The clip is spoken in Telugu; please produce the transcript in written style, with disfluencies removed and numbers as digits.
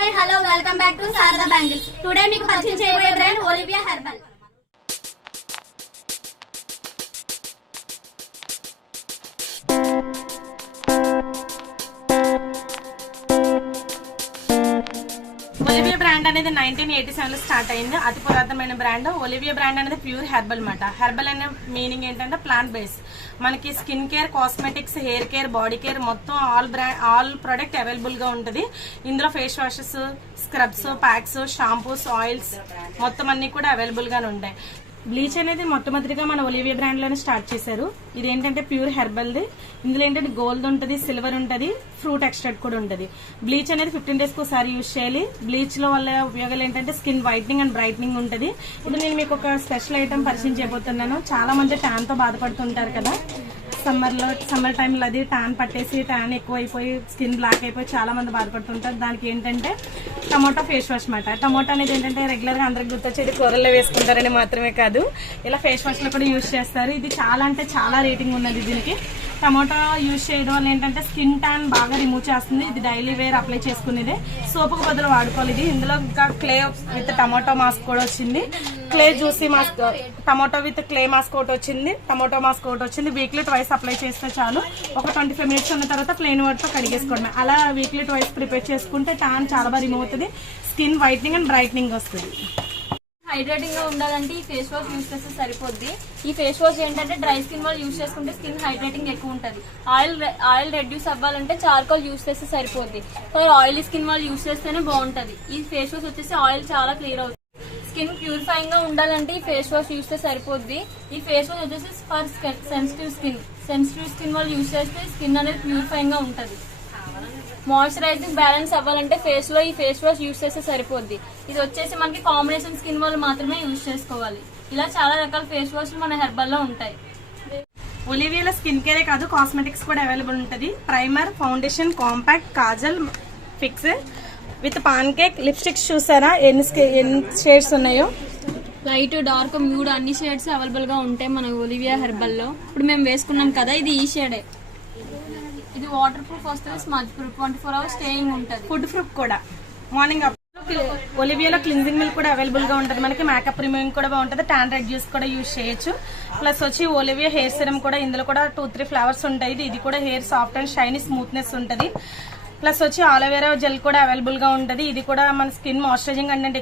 Hi, hello, welcome back to Sarada Bangles. Today మీకు పరిచయం చేయబోయే brand Olivia herbal. Olivia brand అనేది 1987 లో స్టార్ట్ అయింది. అతి పురాతనమైన బ్రాండ్. ఒలివియా బ్రాండ్ అనేది ప్యూర్ హెర్బల్ మాట. హెర్బల్ అనే మీనింగ్ ఏంటంటే ప్లాంట్ బేస్. మనకి skin care, cosmetics, hair care, body care మొత్తం ఆల్ ప్రొడక్ట్ అవైలబుల్ గా ఉంటుంది. ఇందులో face washes, scrubs, packs, shampoos, oils మొత్తం అన్ని కూడా అవైలబుల్ గానే ఉంటాయి. బ్లీచ్ అనేది మొట్టమొదటిగా మన ఒలివియా బ్రాండ్ లోనే స్టార్ట్ చేశారు. ఇదేంటంటే ప్యూర్ హెర్బల్ది. ఇందులో ఏంటంటే గోల్డ్ ఉంటుంది, సిల్వర్ ఉంటుంది, ఫ్రూట్ ఎక్స్ట్రాక్ట్ కూడా ఉంటుంది. బ్లీచ్ అనేది 15 days కి ఒకసారి యూజ్ చేయాలి. బ్లీచ్ లో వల్ల ఉపయోగాలు ఏంటంటే స్కిన్ వైట్నింగ్ అండ్ బ్రైట్నింగ్ ఉంటుంది. ఇప్పుడు నేను మీకు ఒక స్పెషల్ ఐటమ్ పరిచయం చేయబోతున్నాను. చాలా మంది ట్యాన్ తో బాధపడుతుంటారు కదా. సమ్మర్ టైంలో అది ట్యాన్ పట్టేసి ట్యాన్ ఎక్కువైపోయి స్కిన్ బ్లాక్ అయిపోయి చాలా మంది బాధపడుతుంటారు. దానికి ఏంటంటే టమోటా ఫేస్ వాష్ మాట. టమోటా అనేది ఏంటంటే రెగ్యులర్ గా అందరికి గుర్తొచ్చేది కూరల్లో వేసుకుంటారని మాత్రమే కాదు, ఇలా ఫేస్ వాష్ లో కూడా యూజ్ చేస్తారు. ఇది చాలా అంటే చాలా రేటింగ్ ఉన్నది దీనికి. టమోటా యూజ్ చేయడం వల్ల ఏంటంటే స్కిన్ ట్యాన్ బాగా రిమూవ్ చేస్తుంది. ఇది డైలీ వేర్ అప్లై చేసుకునేదే. సోపుకు బదులు వాడుకోవాలి ఇది. ఇందులో ఇంకా క్లే విత్ టమాటో మాస్క్ కూడా వచ్చింది. Clay juicy mask, tomato with clay mask ఒకటి వచ్చింది, టమాటో మాస్క్ ఒకటి వచ్చింది. వీక్లీ ట్వైస్ అప్లై చేస్తే చాలు. ఒక 25 minutes ఉన్న తర్వాత ప్లెయిన్ వాటర్ తో కడిగేసుకోవడం. అలా వీక్లీ ట్వైస్ ప్రిపేర్ చేసుకుంటే ట్యాన్ చాలా బాగా రిమూవ్ అవుతుంది. స్కిన్ వైట్నింగ్ అండ్ బ్రైట్నింగ్ వస్తుంది. హైడ్రేటింగ్ గా ఉండాలంటే ఈ ఫేస్ వాష్ యూస్ చేస్తే సరిపోద్ది. ఈ ఫేస్ వాష్ ఏంటంటే డ్రై స్కిన్ వాళ్ళు యూస్ చేసుకుంటే స్కిన్ హైడ్రేటింగ్ ఎక్కువ ఉంటుంది. ఆయిల్ రెడ్యూస్ అవ్వాలంటే చార్కోల్ యూస్ చేస్తే సరిపోద్ది. ఫర్ ఆయిలీ స్కిన్ వాళ్ళు యూస్ చేస్తేనే బాగుంటది. ఈ ఫేస్ వాష్ వచ్చేసి ఆయిల్ చాలా క్లియర్ అవుతుంది. స్కిన్ ప్యూరిఫైయింగ్ గా ఉండాలంటే ఈ ఫేస్ వాష్ యూస్ చేస్తే సరిపోద్ది. ఈ ఫేస్ వాష్ వచ్చేసి ఫర్ సెన్సిటివ్ స్కిన్ వాళ్ళు యూస్ చేస్తే స్కిన్ అనేది ప్యూరిఫైయింగ్ గా ఉంటది. మాయిశ్చరైజింగ్ బ్యాలెన్స్ అవ్వాలంటే ఫేస్ లో ఈ ఫేస్ వాష్ యూస్ చేస్తే సరిపోద్ది. ఇది వచ్చేసి మనకి కాంబినేషన్ స్కిన్ వాళ్ళు మాత్రమే యూజ్ చేసుకోవాలి. ఇలా చాలా రకాల ఫేస్ వాష్లు మన హెర్బల్ లో ఉంటాయి. ఒలివియాలో స్కిన్ కేరే కాదు, కాస్మెటిక్స్ కూడా అవైలబుల్ ఉంటుంది. Primer, foundation, compact, Kajal, fix with pan cake, lipsticks చూసారా ఎన్ని షేడ్స్ ఉన్నాయో. లైట్, డార్క్, మ్యూడ్ అన్ని షేడ్స్ అవైలబుల్ గా ఉంటాయి మన ఒలివియా హెర్బల్ లో. ఇప్పుడు మేము వేసుకున్నాం కదా, ఇది ఈ షేడే. ఇది వాటర్ ప్రూఫ్ వస్తుంది, స్మజ్ ప్రూఫ్, 24 hours స్టేయింగ్ ఉంటుంది. ఫుడ్ ప్రూఫ్ కూడా. మార్నింగ్ ఒలివియాలో క్లిన్జింగ్ మిల్క్ కూడా అవైలబుల్ గా ఉంటుంది. మనకి మేకప్ రిమూవింగ్ కూడా బాగుంటుంది. ట్యాన్ రెడ్యూస్ కూడా యూజ్ చేయొచ్చు. ప్లస్ వచ్చి ఒలివియా హెయిర్ సిరమ్ కూడా, ఇందులో కూడా 2-3 ఫ్లేవర్స్ ఉంటాయి. ఇది కూడా hair soft and shiny smoothness ఉంటుంది. ప్లస్ వచ్చి ఆలోవెరా జెల్ కూడా అవైలబుల్ గా ఉంటుంది. ఇది కూడా మన స్కిన్ మాయిశ్చరైజింగ్ అంటే